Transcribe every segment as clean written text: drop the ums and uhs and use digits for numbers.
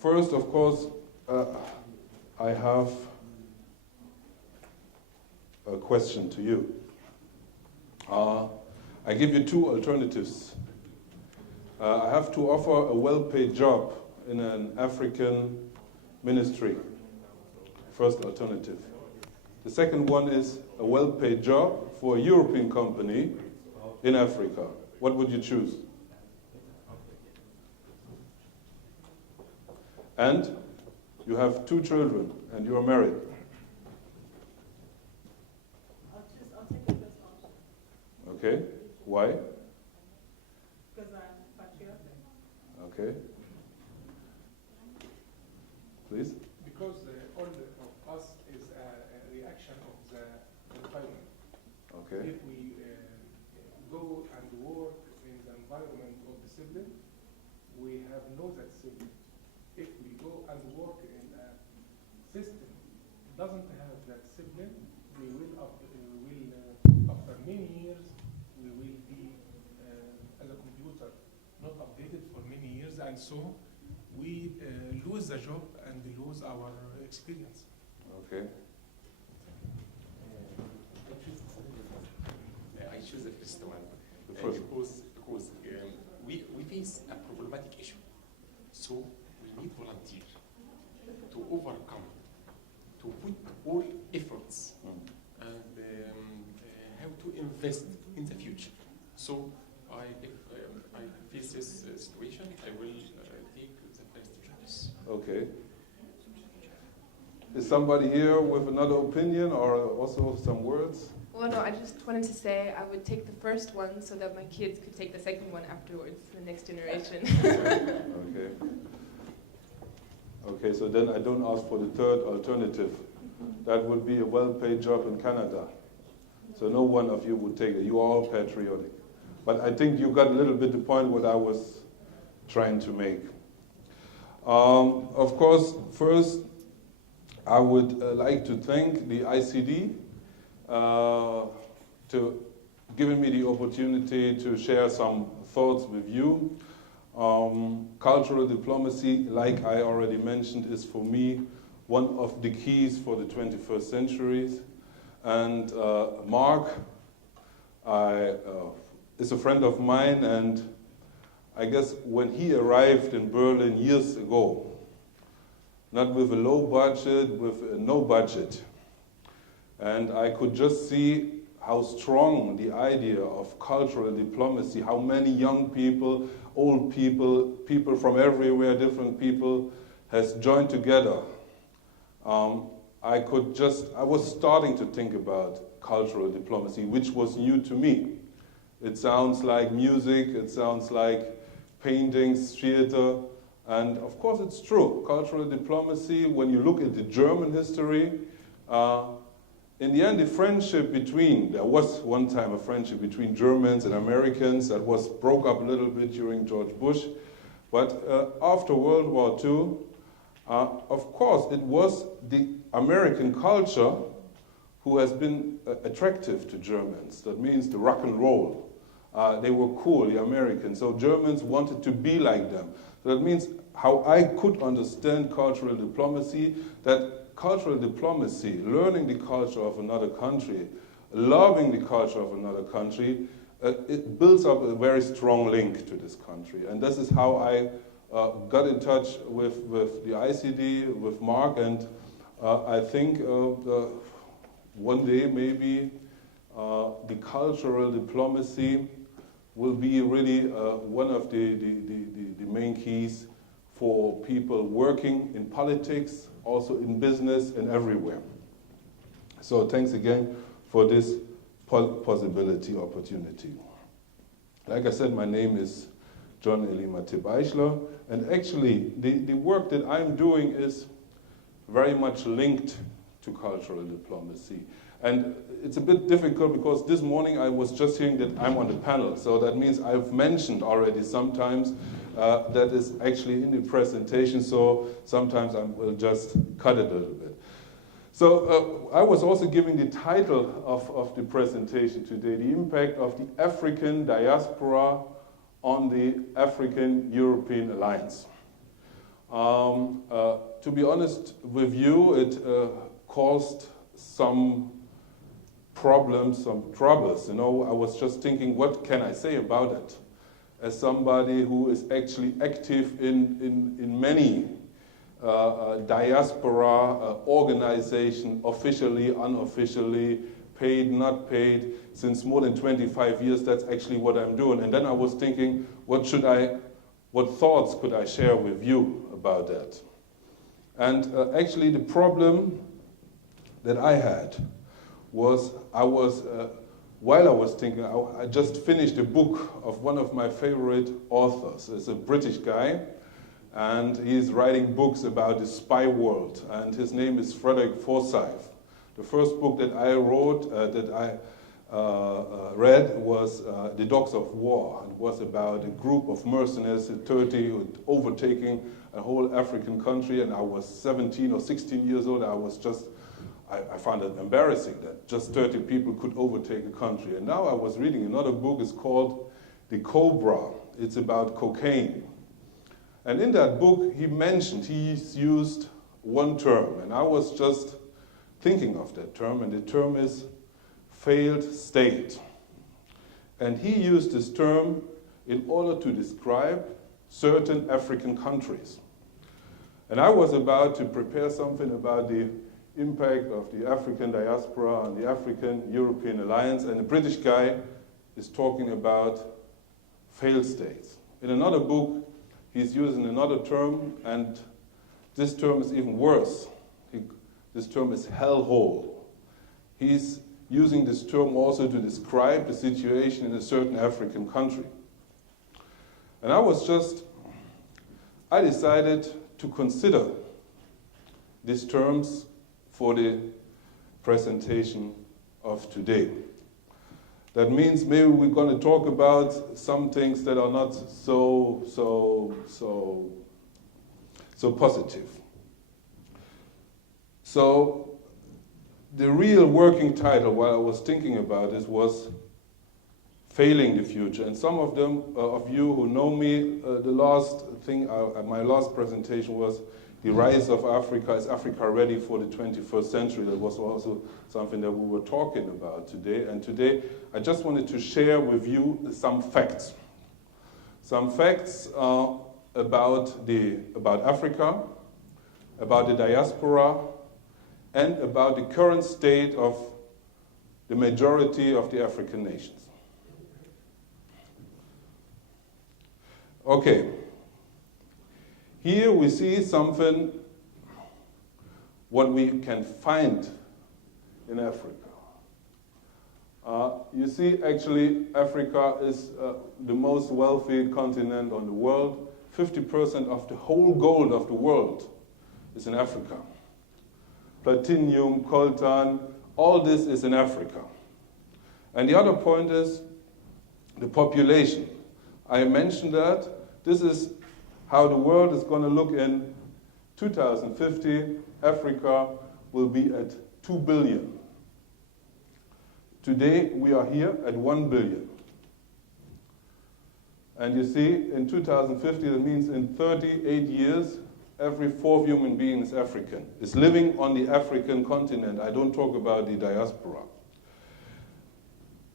First, of course, I have a question to you. I give you two alternatives. I have to offer a well-paid job in an African ministry. First alternative. The second one is a well-paid job for a European company in Africa. What would you choose? And you have 2 children and you are married. I'll take the first option. Okay. Why? Because I'm patriotic. Okay. Please. Because all of us is a reaction of the environment. Okay. If we go and work in the environment of discipline, we have no that discipline. If we go and work in a system doesn't have that discipline, we will after many years we will be as a computer not updated for many years, and so we lose the job and lose our experience. Okay. I choose the first one The first. because we face a problematic issue. So we need volunteers to overcome, to put all efforts and how to invest in the future. So if I face this situation, I will take the first choice. Okay. Is somebody here with another opinion or also some words? Well, no, I just wanted to say I would take the first one so that my kids could take the second one afterwards, the next generation. Okay. Okay, so then I don't ask for the third alternative. That would be a well-paid job in Canada. So no one of you would take it. You are all patriotic. But I think you got a little bit the point what I was trying to make. Of course, first, I would like to thank the ICD to giving me the opportunity to share some thoughts with you. Cultural diplomacy, like I already mentioned, is for me one of the keys for the 21st century. And Mark is a friend of mine, and I guess when he arrived in Berlin years ago, not with a low budget, with no budget, and I could just see how strong the idea of cultural diplomacy, how many young people, old people, people from everywhere, different people, has joined together. I was starting to think about cultural diplomacy, which was new to me. It sounds like music, it sounds like paintings, theater, and of course it's true. Cultural diplomacy, when you look at the German history, in the end, there was one time a friendship between Germans and Americans that was broke up a little bit during George Bush. But after World War II, of course, it was the American culture who has been attractive to Germans. That means the rock and roll. They were cool, the Americans. So Germans wanted to be like them. So that means how I could understand cultural diplomacy, that cultural diplomacy, learning the culture of another country, loving the culture of another country, it builds up a very strong link to this country. And this is how I got in touch with the ICD, with Mark, and I think one day maybe the cultural diplomacy will be really one of the main keys for people working in politics, also in business and everywhere. So thanks again for this opportunity. Like I said, my name is John Elimatib Eichler, and actually the work that I'm doing is very much linked to cultural diplomacy. And it's a bit difficult because this morning I was just hearing that I'm on the panel, so that means I've mentioned already sometimes that is actually in the presentation, so sometimes I will just cut it a little bit. So I was also giving the title of the presentation today, the impact of the African diaspora on the African-European alliance. To be honest with you, it caused some problems, some troubles. You know, I was just thinking, what can I say about it? As somebody who is actually active in many diaspora organization, officially, unofficially, paid, not paid, since more than 25 years, that's actually what I'm doing. And then I was thinking, what thoughts could I share with you about that? And actually the problem that I had was, while I was thinking, I just finished a book of one of my favorite authors. It's a British guy, and he's writing books about the spy world, and his name is Frederick Forsyth. The first book that I wrote, read, was The Dogs of War. It was about a group of mercenaries, 30, who had overtaking a whole African country, and I was 17 or 16 years old. I found it embarrassing that just 30 people could overtake a country. And now I was reading another book, it's called The Cobra. It's about cocaine. And in that book, he's used one term, and I was just thinking of that term, and the term is failed state. And he used this term in order to describe certain African countries. And I was about to prepare something about the impact of the African diaspora on the African-European alliance, and the British guy is talking about failed states. In another book, he's using another term, and this term is even worse. This term is hellhole. He's using this term also to describe the situation in a certain African country. And I decided to consider these terms for the presentation of today. That means maybe we're going to talk about some things that are not so positive. So the real working title, while I was thinking about this, was Failing the Future. And some of you who know me, my last presentation was The Rise of Africa. Is Africa ready for the 21st century? That was also something that we were talking about today. And today, I just wanted to share with you some facts. Some facts about Africa, about the diaspora, and about the current state of the majority of the African nations. Okay. Here we see something, what we can find in Africa. You see, actually, Africa is the most wealthy continent on the world. 50% of the whole gold of the world is in Africa. Platinum, coltan, all this is in Africa. And the other point is the population. I mentioned that. This is how the world is going to look in 2050. Africa will be at 2 billion. Today, we are here at 1 billion. And you see, in 2050, that means in 38 years, every fourth human being is African, is living on the African continent. I don't talk about the diaspora.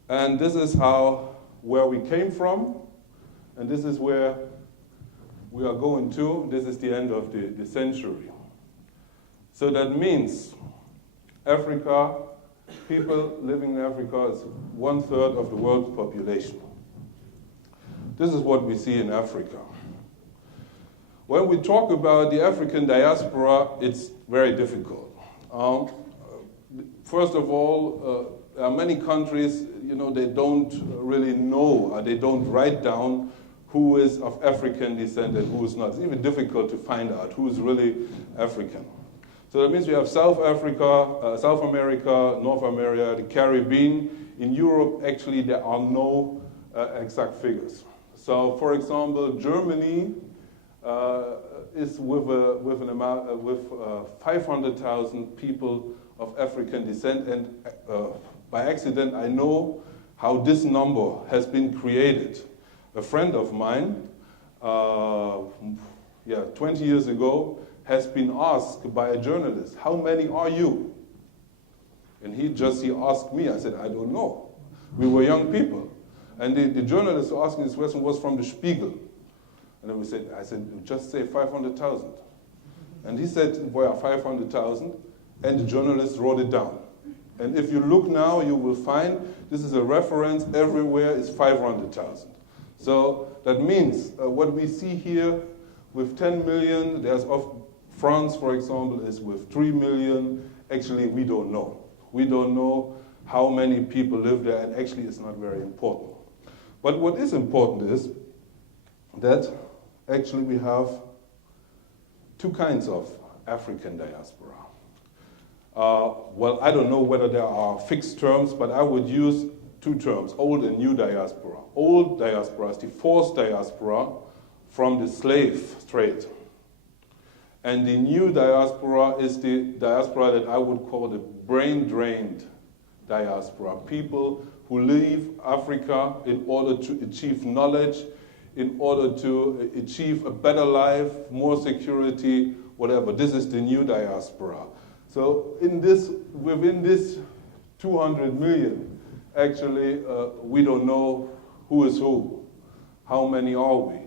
And this is where we came from, and this is where we are going to. This is the end of the century. So that means Africa, people living in Africa is 1/3 of the world's population. This is what we see in Africa. When we talk about the African diaspora, it's very difficult. First of all, there are many countries, they don't really know, or they don't write down who is of African descent and who is not. It's even difficult to find out who is really African. So that means we have South Africa, South America, North America, the Caribbean. In Europe, actually, there are no exact figures. So, for example, Germany is with 500,000 people of African descent, and by accident, I know how this number has been created. A friend of mine, 20 years ago, has been asked by a journalist, how many are you? And he asked me. I said, I don't know. We were young people. And the journalist who asked me this question was from the Spiegel. And then I said, just say 500,000. And he said, boy, 500,000. And the journalist wrote it down. And if you look now, you will find this is a reference everywhere is 500,000. So that means what we see here with 10 million, France, for example, is with 3 million. Actually, we don't know. We don't know how many people live there, and actually it's not very important. But what is important is that actually we have two kinds of African diaspora. Well, I don't know whether there are fixed terms, but I would use two terms, old and new diaspora. Old diaspora is the forced diaspora from the slave trade. And the new diaspora is the diaspora that I would call the brain-drained diaspora. People who leave Africa in order to achieve knowledge, in order to achieve a better life, more security, whatever. This is the new diaspora. So within this 200 million, actually, we don't know who is who. How many are we?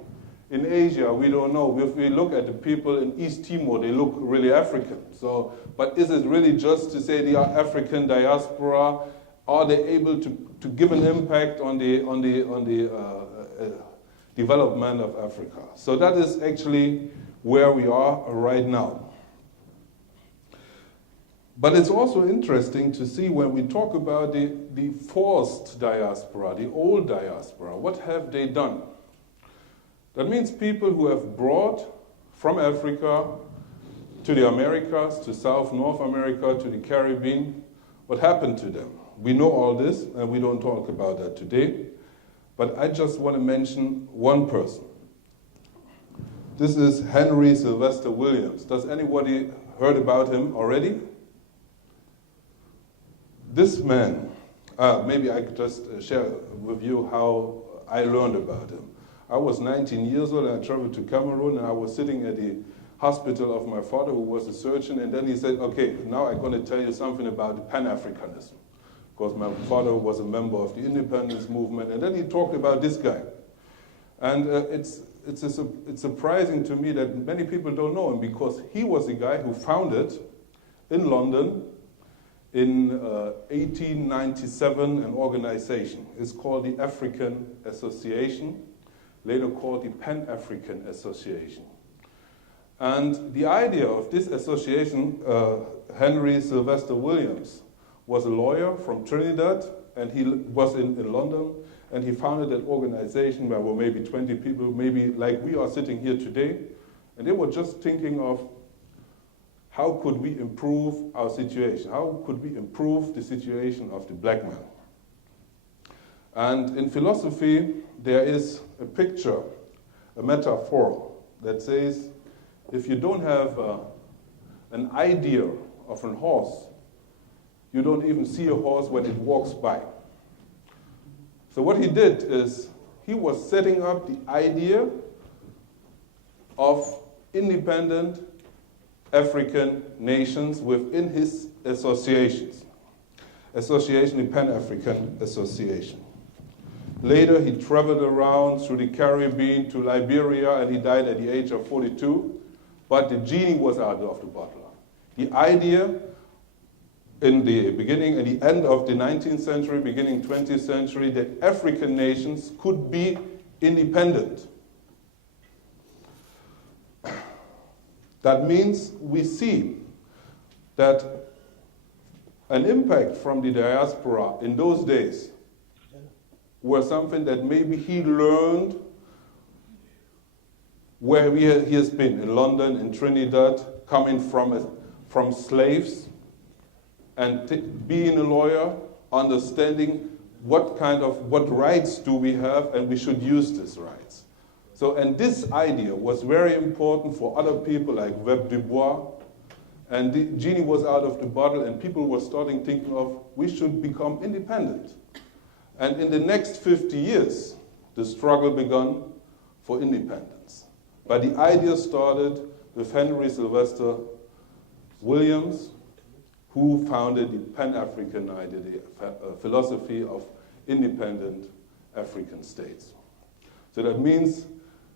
In Asia, we don't know. If we look at the people in East Timor, they look really African. So, but is it really just to say they are African diaspora? Are they able to give an impact on the development of Africa? So that is actually where we are right now. But it's also interesting to see when we talk about the forced diaspora, the old diaspora, what have they done? That means people who have brought from Africa to the Americas, to North America, to the Caribbean. What happened to them? We know all this, and we don't talk about that today. But I just want to mention one person. This is Henry Sylvester Williams. Does anybody heard about him already? This man, maybe I could just share with you how I learned about him. I was 19 years old and I traveled to Cameroon, and I was sitting at the hospital of my father, who was a surgeon, and then he said, okay, now I'm going to tell you something about Pan-Africanism. Because my father was a member of the independence movement, and then he talked about this guy. And it's surprising to me that many people don't know him, because he was the guy who founded in London in 1897 an organization. It's called the African Association, later called the Pan-African Association. And the idea of this association, Henry Sylvester Williams was a lawyer from Trinidad, and he was in London, and he founded that organization where were maybe 20 people, maybe like we are sitting here today, and they were just thinking of how could we improve our situation? How could we improve the situation of the black man? And in philosophy, there is a picture, a metaphor that says, if you don't have an idea of a horse, you don't even see a horse when it walks by. So what he did is, he was setting up the idea of independent African nations within his associations. The Pan-African Association. Later, he traveled around through the Caribbean to Liberia, and he died at the age of 42. But the genie was out of the bottle. The idea in the beginning and the end of the 19th century, beginning 20th century, that African nations could be independent. That means we see that an impact from the diaspora in those days was something that maybe he learned where he has been, in London, in Trinidad, coming from slaves, and being a lawyer, understanding what rights do we have, and we should use these rights. So, and this idea was very important for other people like Webb Du Bois, and the genie was out of the bottle, and people were starting thinking of, we should become independent. And in the next 50 years, the struggle began for independence. But the idea started with Henry Sylvester Williams, who founded the Pan-African idea, the philosophy of independent African states. So that means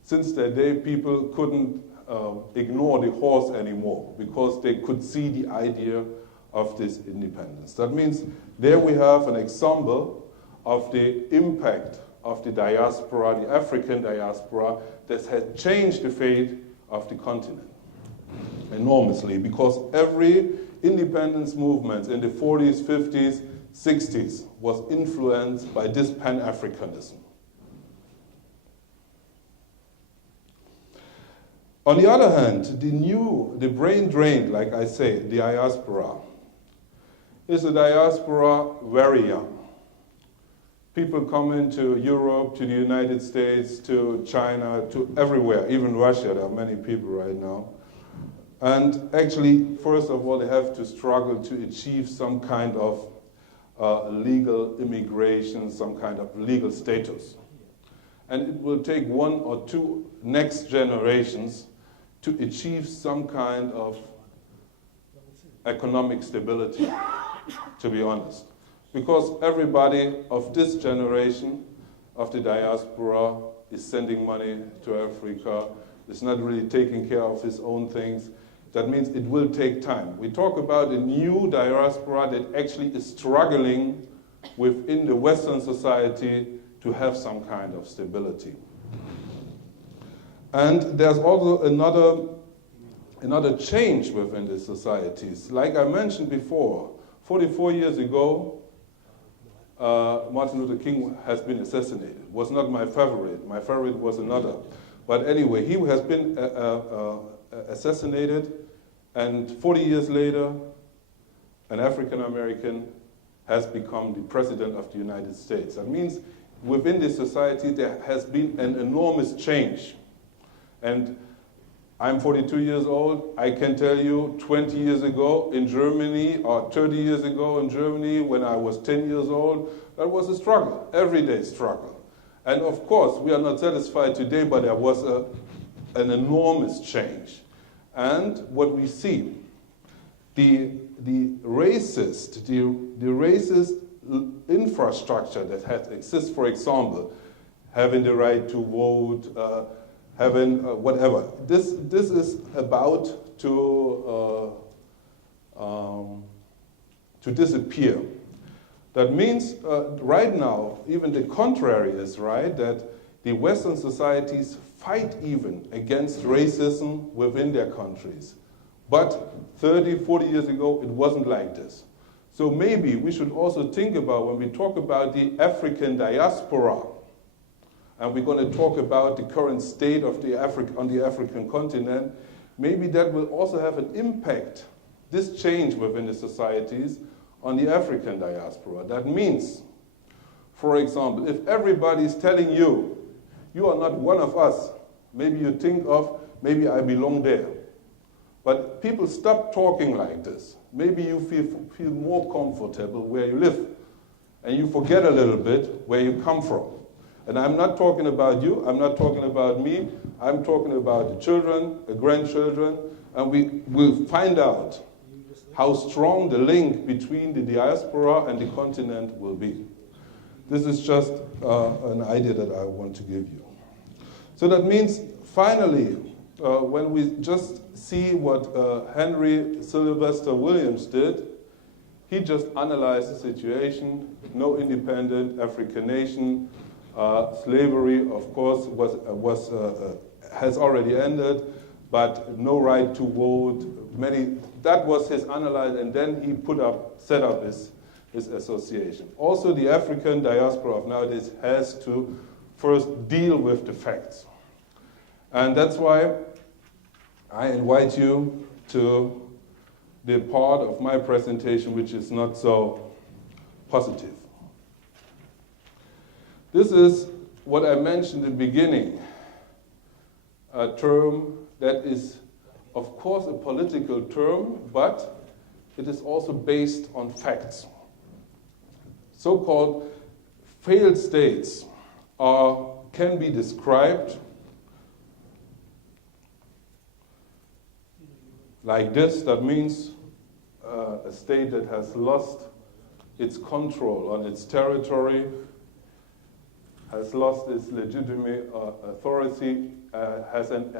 since that day people couldn't ignore the horse anymore because they could see the idea of this independence. That means there we have an example of the impact of the diaspora, the African diaspora, that has changed the fate of the continent enormously, because every independence movement in the 40s, 50s, 60s was influenced by this Pan-Africanism. On the other hand, the brain drained, like I say, the diaspora, is a diaspora very young. People come into Europe, to the United States, to China, to everywhere, even Russia. There are many people right now. And actually, first of all, they have to struggle to achieve some kind of legal immigration, some kind of legal status. And it will take one or two next generations to achieve some kind of economic stability, to be honest. Because everybody of this generation of the diaspora is sending money to Africa, is not really taking care of his own things. That means it will take time. We talk about a new diaspora that actually is struggling within the Western society to have some kind of stability. And there's also another change within the societies. Like I mentioned before, 44 years ago, Martin Luther King has been assassinated. Was not my favorite. My favorite was another. But anyway, he has been assassinated, and 40 years later, an African American has become the president of the United States. That means within this society there has been an enormous change. And I'm 42 years old. I can tell you 20 years ago in Germany, or 30 years ago in Germany, when I was 10 years old, that was a struggle, everyday struggle. And of course, we are not satisfied today, but there was an enormous change. And what we see, the racist infrastructure that has exists, for example, having the right to vote, having whatever. This is about to disappear. That means right now, even the contrary is right, that the Western societies fight even against racism within their countries. But 30, 40 years ago, it wasn't like this. So maybe we should also think about, when we talk about the African diaspora, and we're going to talk about the current state of on the African continent, maybe that will also have an impact, this change within the societies, on the African diaspora. That means, for example, if everybody is telling you, you are not one of us, maybe you think of, maybe I belong there. But people stop talking like this. Maybe you feel more comfortable where you live, and you forget a little bit where you come from. And I'm not talking about you, I'm not talking about me, I'm talking about the children, the grandchildren, and we will find out how strong the link between the diaspora and the continent will be. This is just an idea that I want to give you. So that means, finally, when we just see what Henry Sylvester Williams did, he just analyzed the situation, no independent African nation, slavery, of course, has already ended, but no right to vote. That was his analysis, and then he set up his association. Also, the African diaspora of nowadays has to first deal with the facts. And that's why I invite you to the part of my presentation which is not so positive. This is what I mentioned in the beginning, a term that is, of course, a political term, but it is also based on facts. So-called failed states can be described like this. That means a state that has lost its control on its territory, has lost its legitimate authority, has an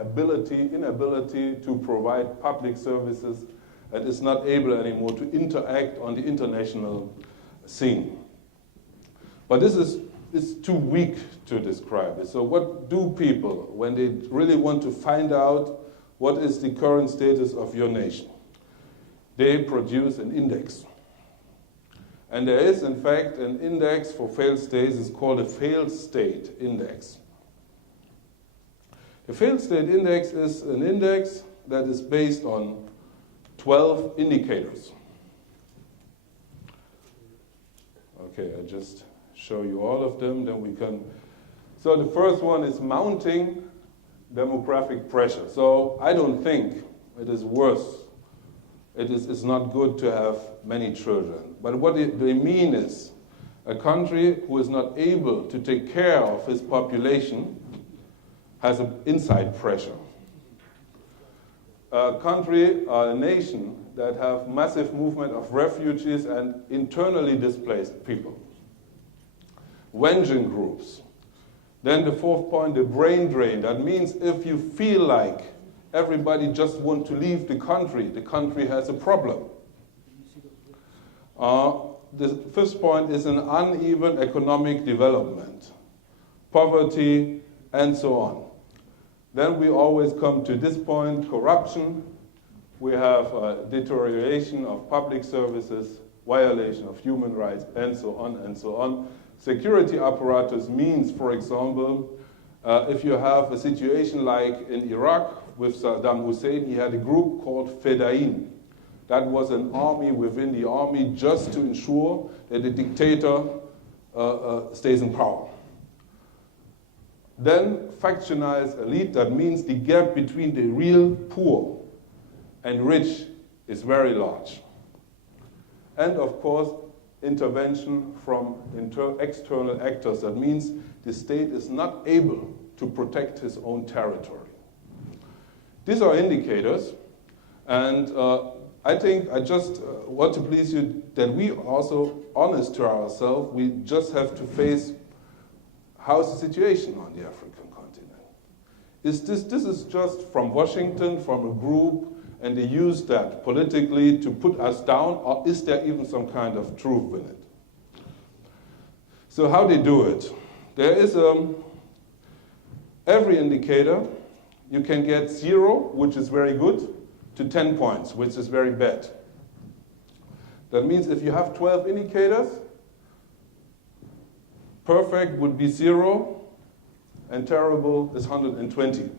inability to provide public services, and is not able anymore to interact on the international scene. But this is too weak to describe it. So what do people, when they really want to find out what is the current status of your nation? They produce an index. And there is, in fact, an index for failed states. It's called a failed state index. The failed state index is an index that is based on 12 indicators. Okay, I just show you all of them, then we can. So the first one is mounting demographic pressure. So I don't think it is worse. It's not good to have many children. But what they mean is a country who is not able to take care of its population has an inside pressure. A country, a nation that have massive movement of refugees and internally displaced people. Wenging groups. Then the fourth point, the brain drain. That means if you feel like everybody just want to leave the country has a problem. The fifth point is an uneven economic development, poverty, and so on. Then we always come to this point, corruption. We have deterioration of public services, violation of human rights, and so on and so on. Security apparatus means, for example, if you have a situation like in Iraq with Saddam Hussein, he had a group called Fedayeen. That was an army within the army just to ensure that the dictator stays in power. Then factionalized elite, that means the gap between the real poor and rich is very large. And of course, intervention from external actors. That means the state is not able to protect his own territory. These are indicators, and I think I just want to please you that we are also honest to ourselves. We just have to face how's the situation on the African continent. This is just from Washington, from a group, and they use that politically to put us down, or is there even some kind of truth in it? So how they do it? There is every indicator, you can get 0, which is very good, to 10 points, which is very bad. That means if you have 12 indicators, perfect would be 0, and terrible is 120.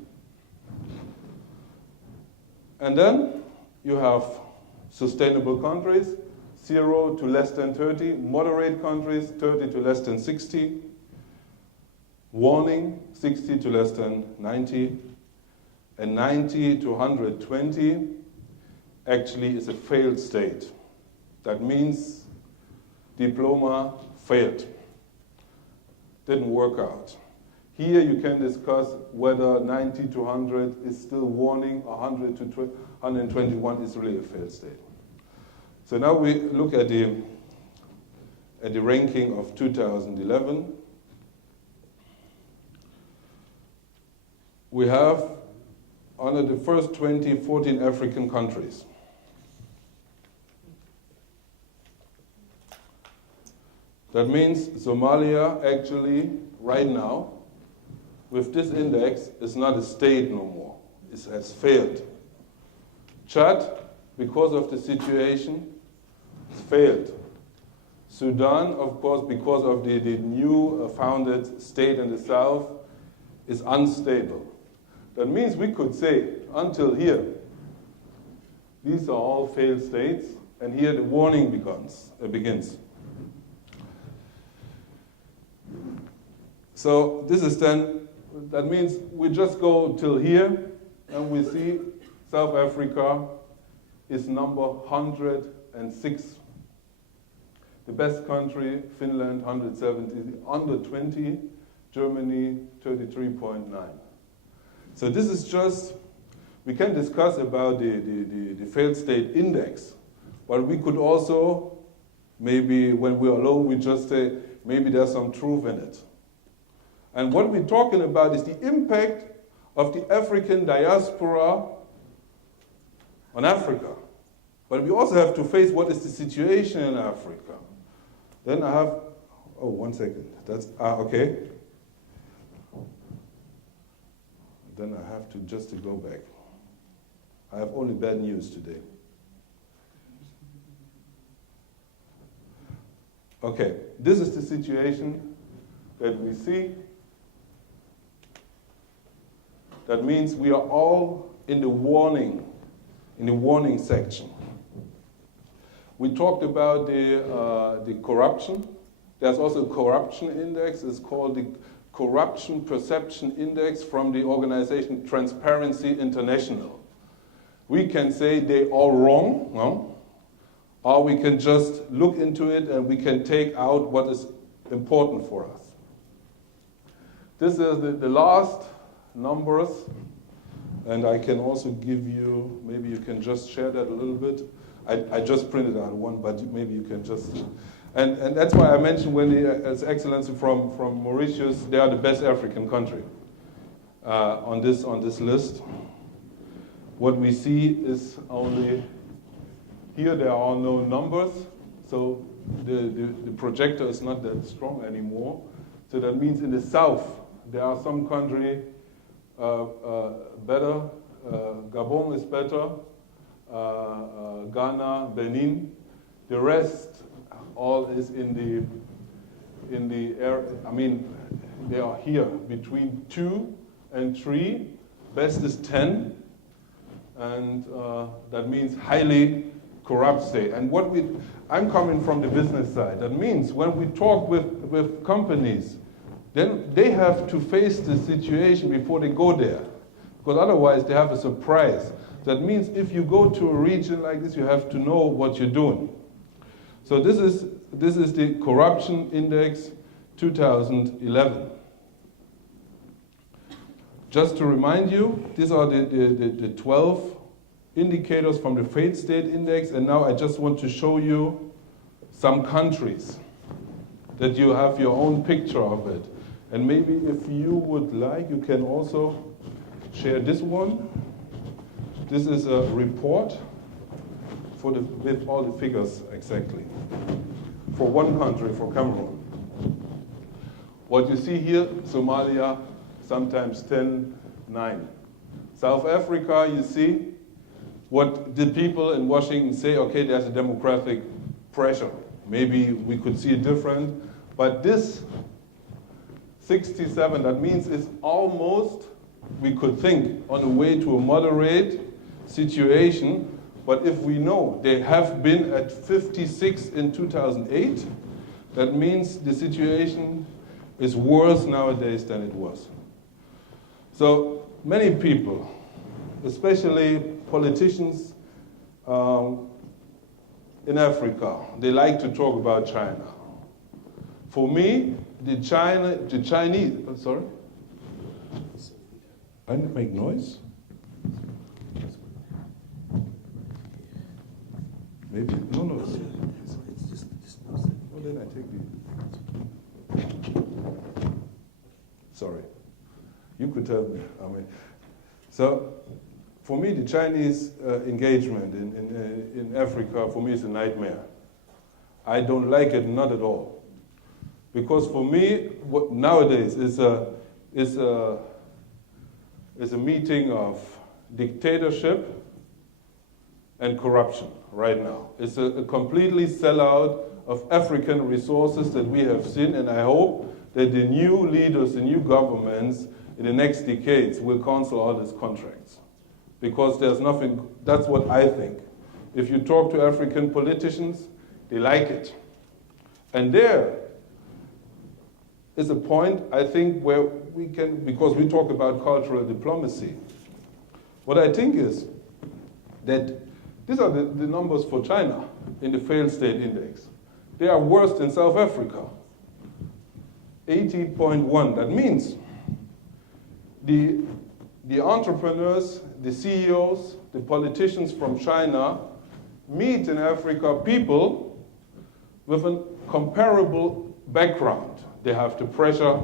And then you have sustainable countries, 0 to less than 30, moderate countries, 30 to less than 60, warning, 60 to less than 90, and 90 to 120 actually is a failed state. That means diploma failed, didn't work out. Here you can discuss whether 90 to 100 is still warning, 100 to 121 is really a failed state. So now we look at the ranking of 2011. We have under the first 14 African countries. That means Somalia actually, right now, with this index, is not a state no more. It has failed. Chad, because of the situation, failed. Sudan, of course, because of the new founded state in the south, is unstable. That means we could say, until here, these are all failed states, and here the warning begins. So this is then, that means we just go till here, and we see South Africa is number 106. The best country, Finland, 170. Under 20, Germany, 33.9. So this is just We can discuss about the failed state index, but we could also, maybe when we're alone, we just say, maybe there's some truth in it. And what we're talking about is the impact of the African diaspora on Africa. But we also have to face what is the situation in Africa. Then I have, oh, 1 second. That's, okay. Then I have to just to go back. I have only bad news today. Okay, this is the situation that we see. That means we are all in the warning section. We talked about the corruption. There's also a corruption index. It's called the Corruption Perception Index from the organization Transparency International. We can say they are wrong, no? Or we can just look into it and we can take out what is important for us. This is the last numbers, and I can also give you, maybe you can just share that a little bit. I just printed out one, but maybe you can just, and that's why I mentioned when His Excellency from Mauritius, they are the best African country on this list. What we see is only, here there are no numbers, so the projector is not that strong anymore. So that means in the south, there are some countries better, Gabon is better, Ghana, Benin. The rest all is in the air. I mean, they are here between 2 and 3. Best is 10, and that means highly corrupt state. And I'm coming from the business side. That means when we talk with companies, then they have to face the situation before they go there, because otherwise they have a surprise. That means if you go to a region like this, you have to know what you're doing. So this is the Corruption Index 2011. Just to remind you, these are the 12 indicators from the failed state index, and now I just want to show you some countries that you have your own picture of it. And maybe if you would like, you can also share this one. This is a report with all the figures exactly. For one country, for Cameroon. What you see here, Somalia, sometimes 10, 9. South Africa, you see what the people in Washington say, okay, there's a democratic pressure. Maybe we could see it different, but this 67, that means it's almost, we could think, on the way to a moderate situation, but if we know they have been at 56 in 2008, that means the situation is worse nowadays than it was. So many people, especially politicians in Africa, they like to talk about China. For me, the Chinese, sorry? I didn't make noise? Maybe, no, it's just well, then I take the, sorry. You could tell me, so for me, the Chinese engagement in Africa, for me, is a nightmare. I don't like it, not at all. Because for me, what nowadays is a meeting of dictatorship and corruption right now. It's a completely sellout of African resources that we have seen, and I hope that the new leaders, the new governments in the next decades will cancel all these contracts. Because there's nothing, that's what I think. If you talk to African politicians, they like it. And there is a point, I think, where we can, because we talk about cultural diplomacy, what I think is that these are the numbers for China in the failed state index. They are worse than South Africa. 80.1, that means the the entrepreneurs, the CEOs, the politicians from China meet in Africa people with a comparable background. They have the pressure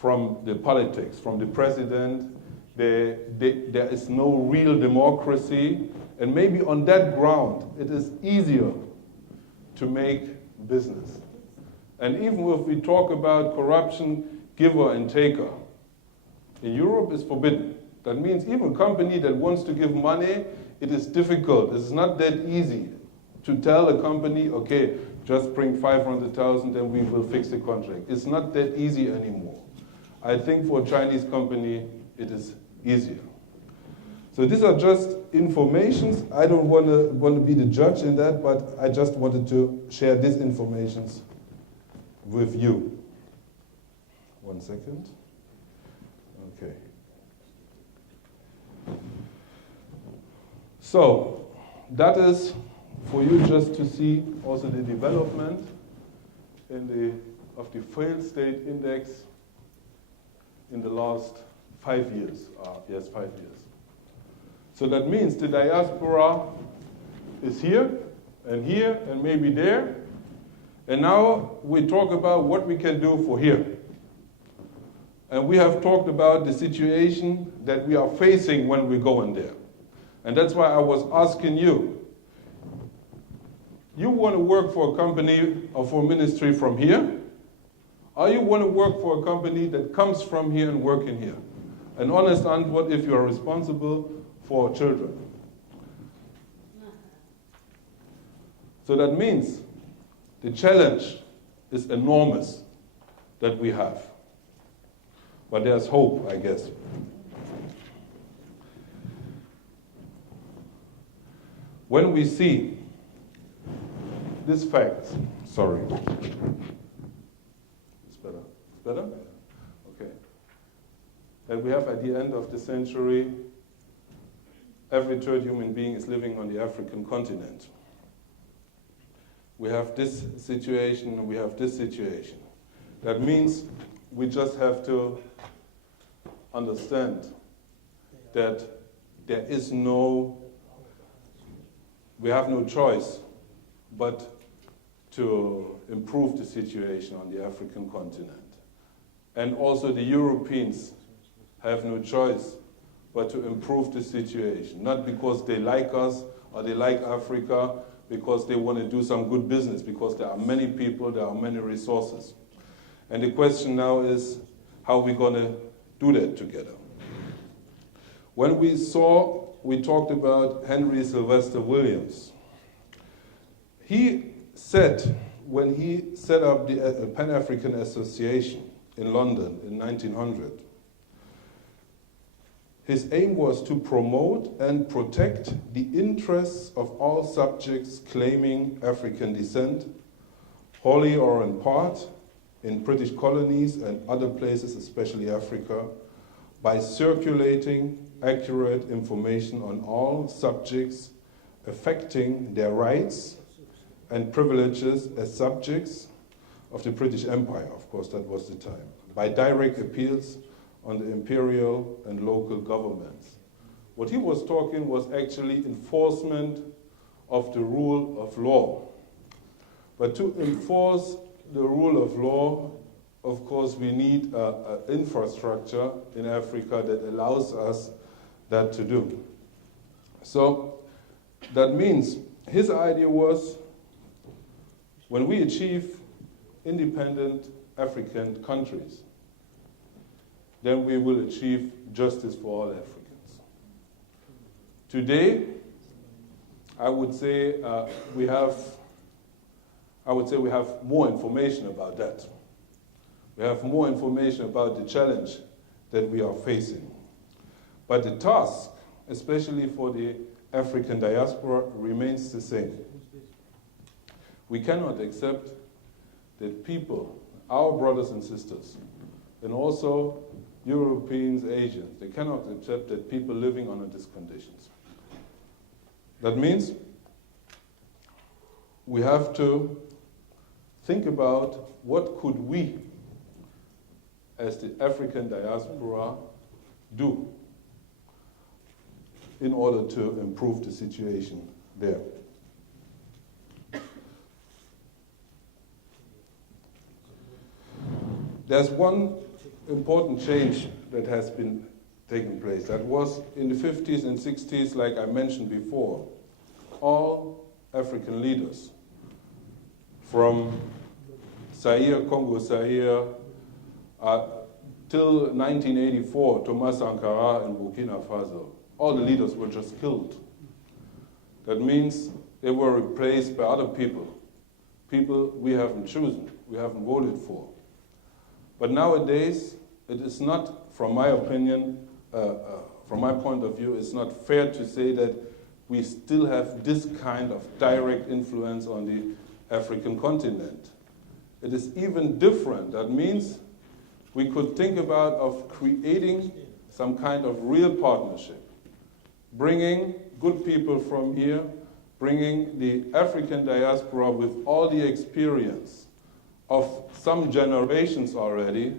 from the politics, from the president. There is no real democracy. And maybe on that ground, it is easier to make business. And even if we talk about corruption, giver and taker, in Europe it's forbidden. That means even a company that wants to give money, it is difficult. It's not that easy to tell a company, okay, just bring 500,000 and we will fix the contract. It's not that easy anymore. I think for a Chinese company, it is easier. So these are just informations. I don't want to be the judge in that, but I just wanted to share these informations with you. 1 second. Okay. So that is for you just to see also the development of the failed state index in the last 5 years. Yes, 5 years. So that means the diaspora is here and maybe there. And now we talk about what we can do for here. And we have talked about the situation that we are facing when we go in there. And that's why I was asking you, you want to work for a company or for a ministry from here? Or you want to work for a company that comes from here and work in here? An honest answer if you are responsible for children. So that means the challenge is enormous that we have. But there's hope, I guess. When we see this fact, sorry. It's better? It's better? Okay. That we have at the end of the century, every third human being is living on the African continent. We have this situation, we have this situation. That means we just have to understand that we have no choice but to improve the situation on the African continent. And also the Europeans have no choice but to improve the situation. Not because they like us or they like Africa, because they want to do some good business, because there are many people, there are many resources. And the question now is, how are we going to do that together? When we talked about Henry Sylvester Williams. He said, when he set up the Pan-African Association in London in 1900, his aim was to promote and protect the interests of all subjects claiming African descent, wholly or in part, in British colonies and other places, especially Africa, by circulating accurate information on all subjects affecting their rights and privileges as subjects of the British Empire. Of course, that was the time. By direct appeals on the imperial and local governments. What he was talking was actually enforcement of the rule of law. But to enforce the rule of law, of course, we need an infrastructure in Africa that allows us that to do. So that means his idea was, when we achieve independent African countries, then we will achieve justice for all Africans. Today, I would say we have more information about that. We have more information about the challenge that we are facing. But the task, especially for the African diaspora, remains the same. We cannot accept that people, our brothers and sisters, and also Europeans, Asians, they cannot accept that people living under these conditions. That means we have to think about what could we, as the African diaspora, do in order to improve the situation there. There's one important change that has been taking place. That was in the 50s and 60s, like I mentioned before. All African leaders, from Zaire, Congo Zaire, till 1984, Thomas Sankara in Burkina Faso, all the leaders were just killed. That means they were replaced by other people we haven't chosen, we haven't voted for. But nowadays, it is not, from my opinion, from my point of view, it's not fair to say that we still have this kind of direct influence on the African continent. It is even different. That means we could think about of creating some kind of real partnership, bringing good people from here, bringing the African diaspora with all the experience of some generations already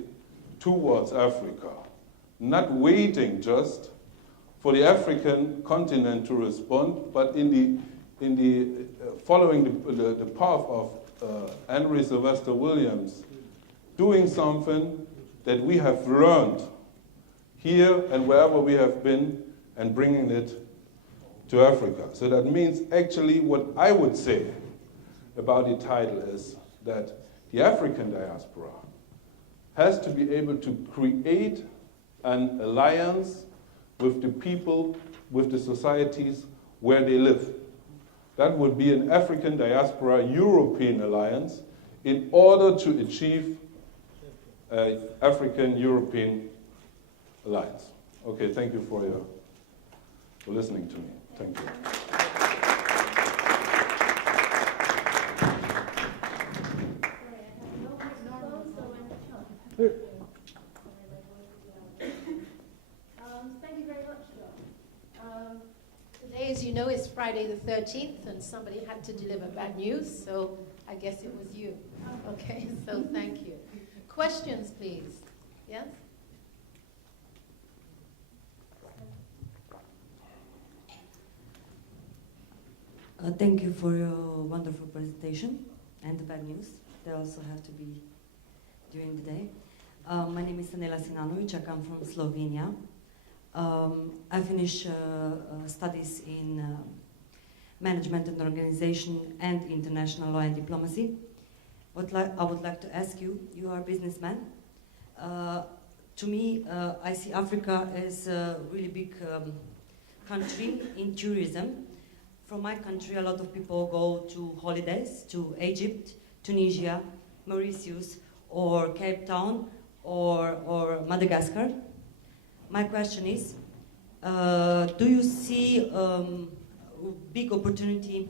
towards Africa, not waiting just for the African continent to respond, but in the following the path of Henry Sylvester Williams, doing something that we have learned here and wherever we have been, and bringing it to Africa. So that means actually what I would say about the title is that the African diaspora has to be able to create an alliance with the people, with the societies where they live. That would be an African diaspora European alliance in order to achieve an African-European alliance. Okay, thank you for listening to me. Thank you. Thank you very much, John. Today, as you know, is Friday the 13th, and somebody had to deliver bad news, so I guess it was you. Okay, so thank you. Questions, please. Yes? Thank you for your wonderful presentation and the bad news. They also have to be during the day. My name is Anela Sinanovic. I come from Slovenia. I finished studies in management and organization and international law and diplomacy. I would like to ask you, you are a businessman. To me, I see Africa as a really big country in tourism. From my country, a lot of people go to holidays to Egypt, Tunisia, Mauritius, or Cape Town, or Madagascar. My question is, do you see big opportunity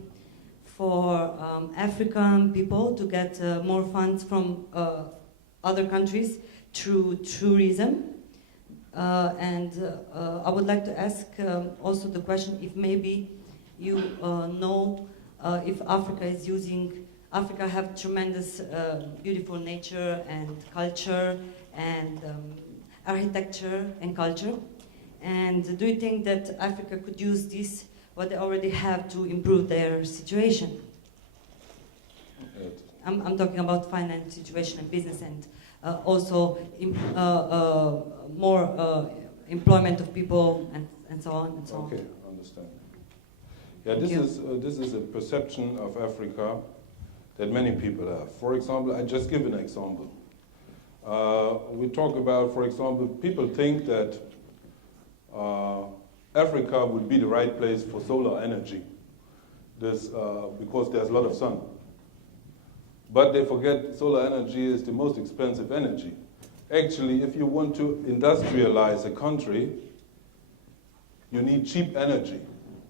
for African people to get more funds from other countries through tourism? And I would like to ask also the question if maybe you know if Africa have tremendous beautiful nature and culture and architecture and culture. And do you think that Africa could use this, what they already have, to improve their situation? I'm talking about finance situation and business, and also more employment of people and so on and so on. Okay, I understand. Yeah, this is a perception of Africa that many people have. For example, I just give an example. We talk about, for example, people think that Africa would be the right place for solar energy, because there's a lot of sun. But they forget solar energy is the most expensive energy. Actually, if you want to industrialize a country, you need cheap energy.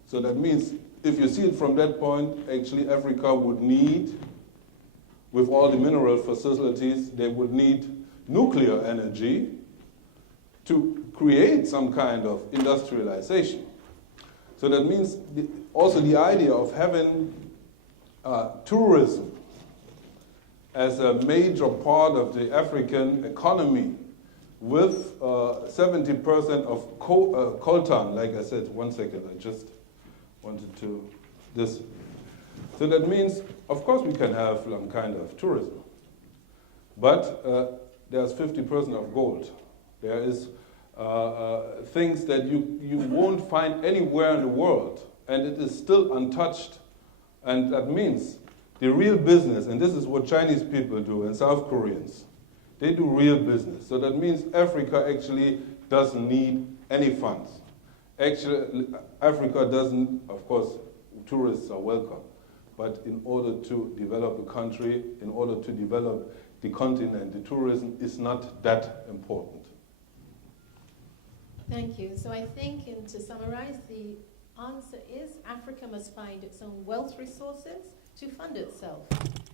So that means, if you see it from that point, actually Africa would need, with all the mineral facilities, they would need nuclear energy to create some kind of industrialization. So that means also the idea of having tourism as a major part of the African economy with 70% of coltan, like I said, 1 second, I just wanted to, this. So that means, of course we can have some kind of tourism, but there's 50% of gold. There is things that you won't find anywhere in the world, and it is still untouched. And that means the real business, and this is what Chinese people do and South Koreans, they do real business. So that means Africa actually doesn't need any funds. Actually, Africa doesn't, of course, tourists are welcome, but in order to develop a country, in order to develop the continent, the tourism is not that important. Thank you. So I think, and to summarize, the answer is Africa must find its own wealth resources to fund itself.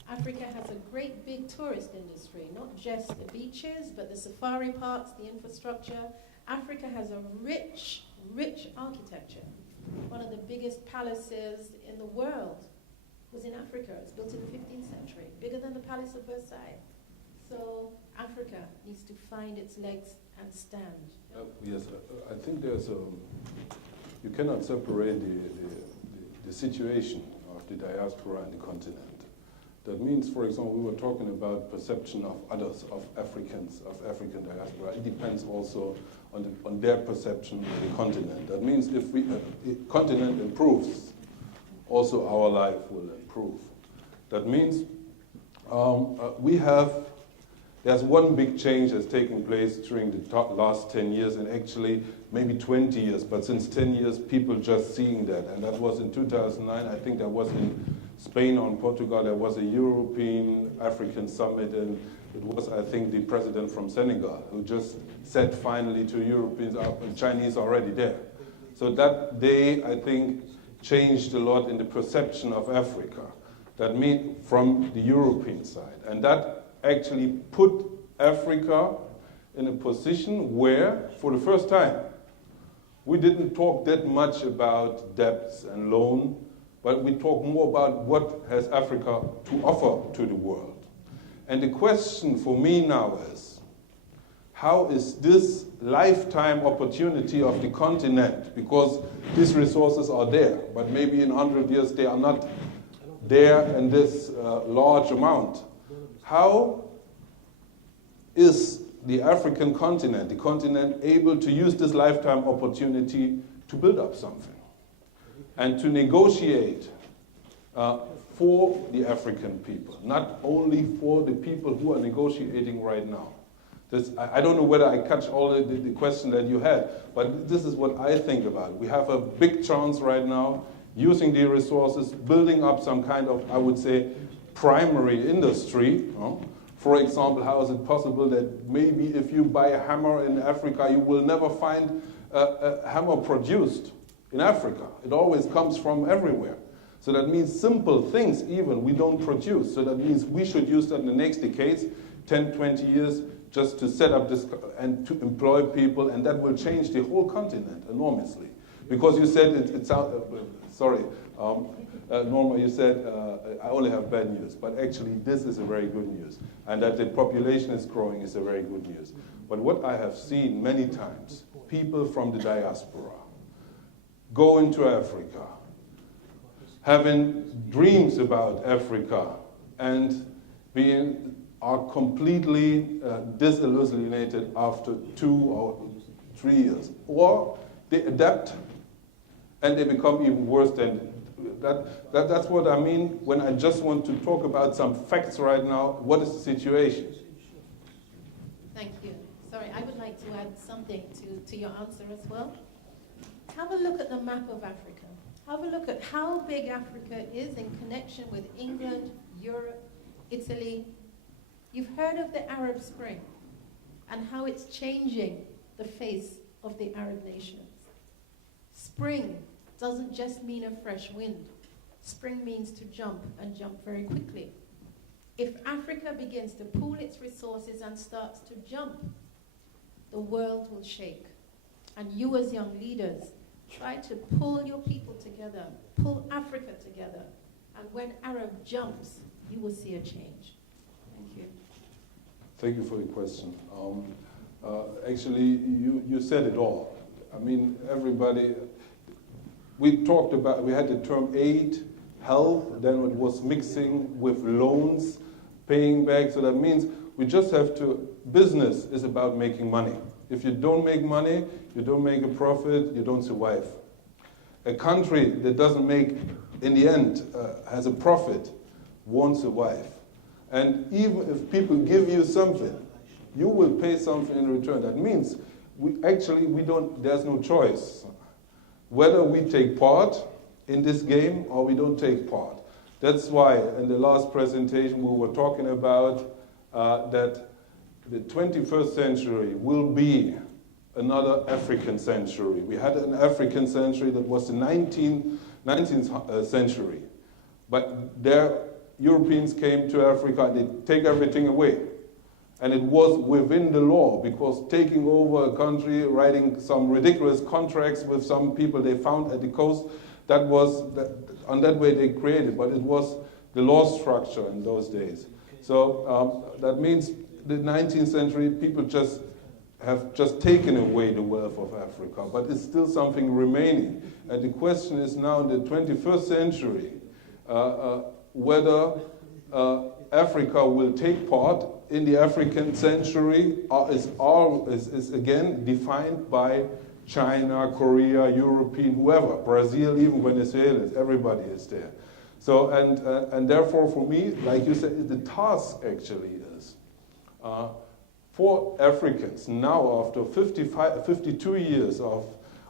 Africa has a great big tourist industry, not just the beaches, but the safari parks, the infrastructure. Africa has a rich, rich architecture. One of the biggest palaces in the world was in Africa. It's built in the 15th century, bigger than the Palace of Versailles. So Africa needs to find its legs and stand. Yes, I think there's a, you cannot separate the situation of the diaspora and the continent. That means, for example, we were talking about perception of others, of Africans, of African diaspora. It depends also on their perception of the continent. That means if the continent improves, also our life will improve. That means there's one big change that's taking place during the last 10 years, and actually maybe 20 years, but since 10 years, people just seeing that. And that was in 2009, I think that was in Spain or in Portugal, there was a European African summit, and it was, I think, the president from Senegal who just said finally to Europeans, Chinese are already there. So that day, I think, changed a lot in the perception of Africa. That means from the European side. And that actually put Africa in a position where, for the first time, we didn't talk that much about debts and loan, but we talk more about what has Africa to offer to the world. And the question for me now is, how is this lifetime opportunity of the continent, because these resources are there, but maybe in 100 years they are not there in this large amount. How is the African continent, the continent, able to use this lifetime opportunity to build up something and to negotiate for the African people, not only for the people who are negotiating right now? I don't know whether I catch all the question that you had, but this is what I think about. We have a big chance right now, using the resources, building up some kind of, I would say, primary industry. For example, how is it possible that maybe if you buy a hammer in Africa, you will never find a hammer produced in Africa? It always comes from everywhere. So that means simple things even we don't produce. So that means we should use that in the next decades, 10, 20 years, just to set up this and to employ people, and that will change the whole continent enormously. Because you said Norma, you said I only have bad news, but actually this is a very good news. And that the population is growing is a very good news. But what I have seen many times, people from the diaspora go into Africa, having dreams about Africa, and are completely disillusioned after 2 or 3 years. Or they adapt and they become even worse than that's what I mean when I just want to talk about some facts right now. What is the situation? Thank you. Sorry, I would like to add something to your answer as well. Have a look at the map of Africa. Have a look at how big Africa is in connection with England, Europe, Italy. You've heard of the Arab Spring and how it's changing the face of the Arab nations. Spring doesn't just mean a fresh wind. Spring means to jump, and jump very quickly. If Africa begins to pool its resources and starts to jump, the world will shake. And you as young leaders, try to pull your people together, pull Africa together, and when Arab jumps, you will see a change. Thank you. Thank you for your question. Actually, you said it all. I mean, everybody, we talked about, we had the term aid, help, then it was mixing with loans, paying back. So that means we just have to, business is about making money. If you don't make money, you don't make a profit, you don't survive. A country that doesn't make, in the end, has a profit, won't survive. And even if people give you something, you will pay something in return. That means there's no choice. Whether we take part in this game or we don't take part. That's why in the last presentation we were talking about that the 21st century will be another African century. We had an African century that was the 19th century. But there, Europeans came to Africa and they take everything away. And it was within the law, because taking over a country, writing some ridiculous contracts with some people they found at the coast, on that way they created, but it was the law structure in those days. So that means the 19th century, people have just taken away the wealth of Africa, but it's still something remaining. And the question is now in the 21st century, whether Africa will take part in the African century is again defined by China, Korea, European, whoever, Brazil, even Venezuela, everybody is there. So, and therefore for me, like you said, the task actually is for Africans now after 52 years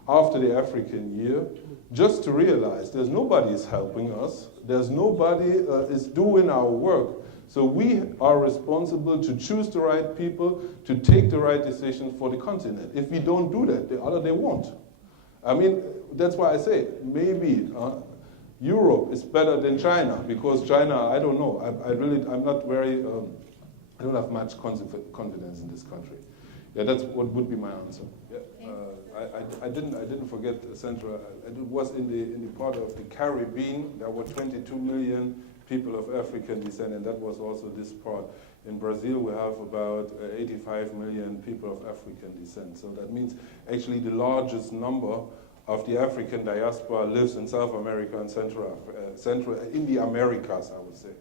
after the African year, just to realize there's nobody is helping us, there's nobody is doing our work. So we are responsible to choose the right people, to take the right decisions for the continent. If we don't do that, they won't. I mean, that's why I say maybe Europe is better than China, because China, I don't know. I'm not very, I don't have much confidence in this country. Yeah, that's what would be my answer. Yeah. I didn't forget Central. It was in the part of the Caribbean. There were 22 million people of African descent, and that was also this part. In Brazil, we have about 85 million people of African descent. So that means actually the largest number of the African diaspora lives in South America and in the Americas, I would say.